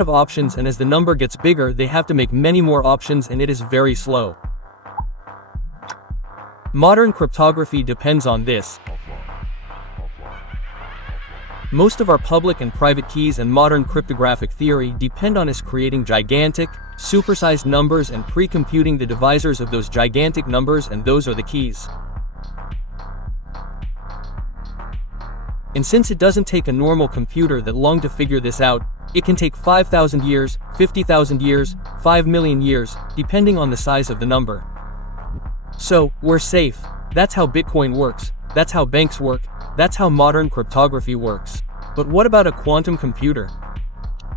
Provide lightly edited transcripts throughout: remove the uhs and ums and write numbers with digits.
of options, and as the number gets bigger they have to make many more options, and it is very slow. Modern cryptography depends on this. Most of our public and private keys and modern cryptographic theory depend on us creating gigantic, supersized numbers and pre-computing the divisors of those gigantic numbers, and those are the keys. And since it doesn't take a normal computer that long to figure this out, it can take 5,000 years, 50,000 years, 5 million years, depending on the size of the number. So, we're safe. That's how Bitcoin works, that's how banks work, that's how modern cryptography works. But what about a quantum computer?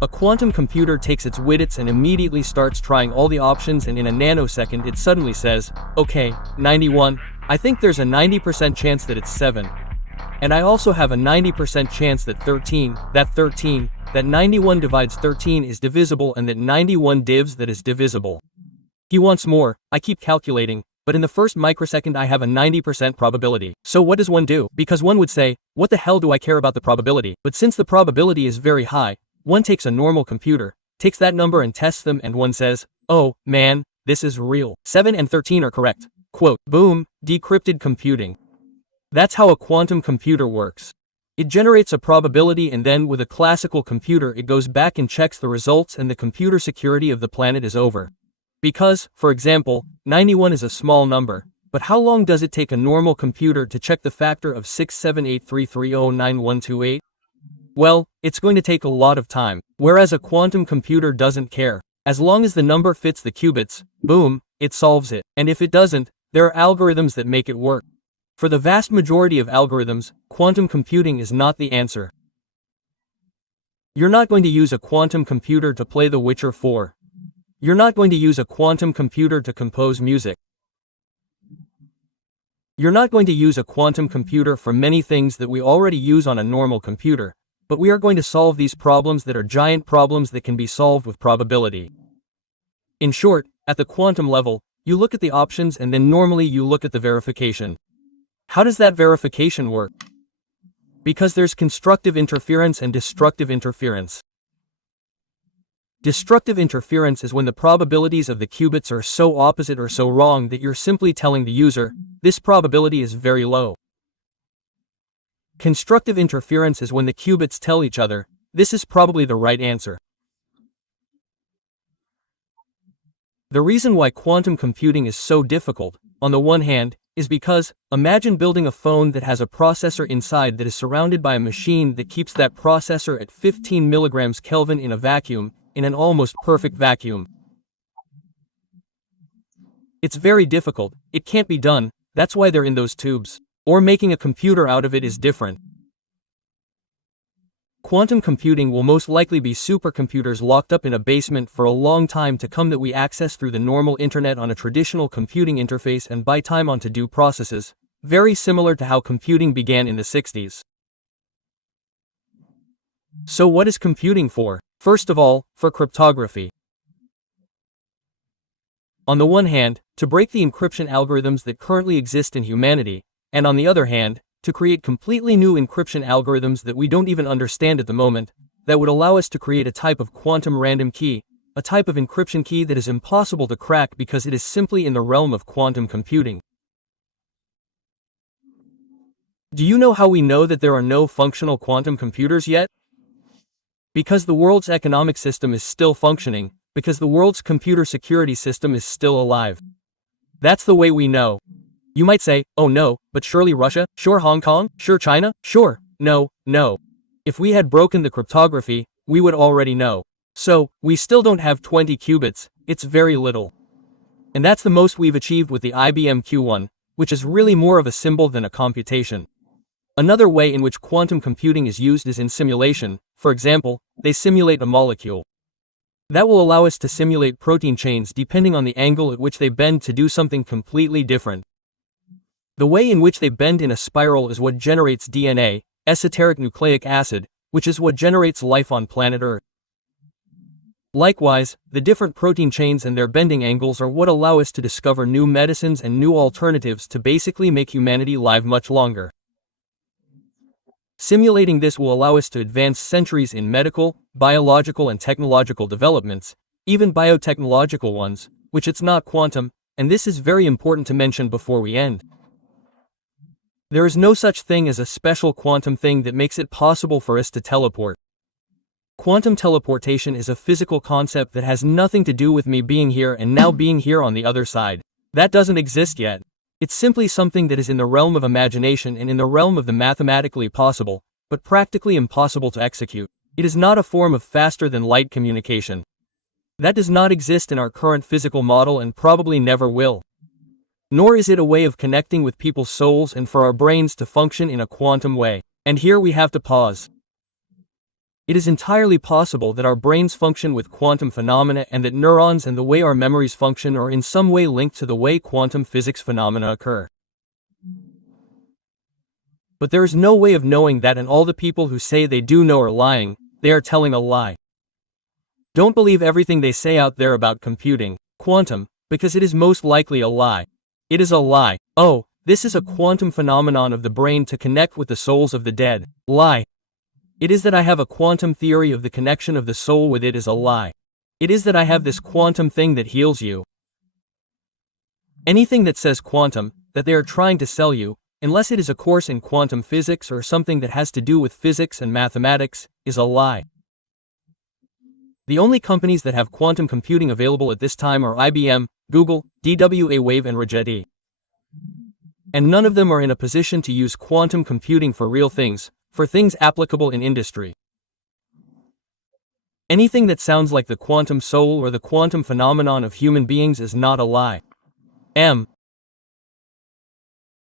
A quantum computer takes its widgets and immediately starts trying all the options, and in a nanosecond it suddenly says, okay, 91, I think there's a 90% chance that it's 7. And I also have a 90% chance that 91 divides 13 is divisible, and that 91 divs that is divisible. He wants more. I keep calculating, but in the first microsecond I have a 90% probability. So what does one do? Because one would say, what the hell do I care about the probability? But since the probability is very high, one takes a normal computer, takes that number and tests them, and one says, oh, man, this is real. 7 and 13 are correct. Quote, boom, decrypted computing. That's how a quantum computer works. It generates a probability, and then with a classical computer it goes back and checks the results, and the computer security of the planet is over. Because, for example, 91 is a small number, but how long does it take a normal computer to check the factor of 67833091128? Well, it's going to take a lot of time, whereas a quantum computer doesn't care. As long as the number fits the qubits, boom, it solves it. And if it doesn't, there are algorithms that make it work. For the vast majority of algorithms, quantum computing is not the answer. You're not going to use a quantum computer to play The Witcher 4. You're not going to use a quantum computer to compose music. You're not going to use a quantum computer for many things that we already use on a normal computer, but we are going to solve these problems that are giant problems that can be solved with probability. In short, at the quantum level, you look at the options and then normally you look at the verification. How does that verification work? Because there's constructive interference and destructive interference. Destructive interference is when the probabilities of the qubits are so opposite or so wrong that you're simply telling the user, this probability is very low. Constructive interference is when the qubits tell each other, this is probably the right answer. The reason why quantum computing is so difficult, on the one hand, is because, imagine building a phone that has a processor inside that is surrounded by a machine that keeps that processor at 15 milligrams Kelvin in a vacuum, in an almost perfect vacuum. It's very difficult, it can't be done, that's why they're in those tubes. Or making a computer out of it is different. Quantum computing will most likely be supercomputers locked up in a basement for a long time to come that we access through the normal internet on a traditional computing interface and buy time on to-do processes, very similar to how computing began in the 60s. So what is computing for? First of all, for cryptography. On the one hand, to break the encryption algorithms that currently exist in humanity, and on the other hand, to create completely new encryption algorithms that we don't even understand at the moment, that would allow us to create a type of quantum random key, a type of encryption key that is impossible to crack because it is simply in the realm of quantum computing. Do you know how we know that there are no functional quantum computers yet? Because the world's economic system is still functioning, because the world's computer security system is still alive. That's the way we know. You might say, oh no, but surely Russia, sure Hong Kong, sure China, sure, no. If we had broken the cryptography, we would already know. So, we still don't have 20 qubits, it's very little. And that's the most we've achieved with the IBM Q1, which is really more of a symbol than a computation. Another way in which quantum computing is used is in simulation. For example, they simulate a molecule. That will allow us to simulate protein chains depending on the angle at which they bend to do something completely different. The way in which they bend in a spiral is what generates DNA, esoteric nucleic acid, which is what generates life on planet Earth. Likewise, the different protein chains and their bending angles are what allow us to discover new medicines and new alternatives to basically make humanity live much longer. Simulating this will allow us to advance centuries in medical, biological and technological developments, even biotechnological ones, which it's not quantum, and this is very important to mention before we end. There is no such thing as a special quantum thing that makes it possible for us to teleport. Quantum teleportation is a physical concept that has nothing to do with me being here and now being here on the other side. That doesn't exist yet. It's simply something that is in the realm of imagination and in the realm of the mathematically possible, but practically impossible to execute. It is not a form of faster-than-light communication. That does not exist in our current physical model and probably never will. Nor is it a way of connecting with people's souls and for our brains to function in a quantum way. And here we have to pause. It is entirely possible that our brains function with quantum phenomena and that neurons and the way our memories function are in some way linked to the way quantum physics phenomena occur. But there is no way of knowing that, and all the people who say they do know are lying. They are telling a lie. Don't believe everything they say out there about computing, quantum, because it is most likely a lie. It is a lie. Oh, this is a quantum phenomenon of the brain to connect with the souls of the dead. Lie. It is that I have a quantum theory of the connection of the soul with it is a lie. It is that I have this quantum thing that heals you. Anything that says quantum, that they are trying to sell you, unless it is a course in quantum physics or something that has to do with physics and mathematics, is a lie. The only companies that have quantum computing available at this time are IBM, Google, DWA and Rigetti. And none of them are in a position to use quantum computing for real things, for things applicable in industry. Anything that sounds like the quantum soul or the quantum phenomenon of human beings is not a lie.